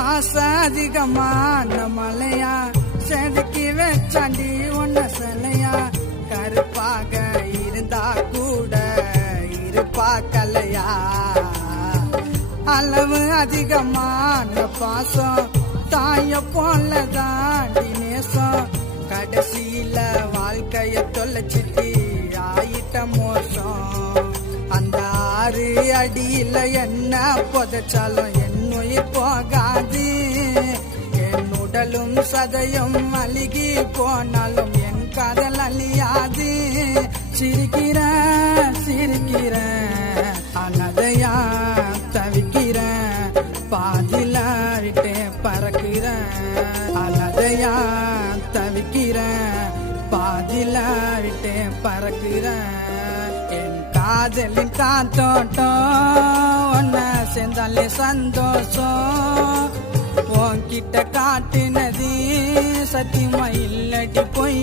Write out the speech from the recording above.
ஆசை அதிகமான மலையா செதுக்கி வச்சாண்டி உன்ன சிலையா கருப்பாக இருந்தா கூட இருப்பா கலையா அளவு அதிகமான பாசம் தாய போலதாண்டி நேசம் கடைசியில வாழ்க்கைய தொலைச்சிட்டு ஆயிட்ட மோசம் அந்த 6 அடியில என்ன புதைச்சாலும் என் உயிர் போகாது என் உடலும் சதையும் அழுகி போனாலும் என் காதல் அழியாது சிரிக்கிறேன் சிரிக்கிறேன் அனதையா தவிக்கிறேன் பாதில விட்டே பறக்கிறேன் அனதையா தவிக்கிறேன் பாதில விட்டே பறக்கிறேன் என் காதலின் காத்தோட்டம் ஒன்ன சேர்ந்தாலே சந்தோஷம் உன்கிட்ட காட்டுனது சத்தியமா இல்லடி பொய்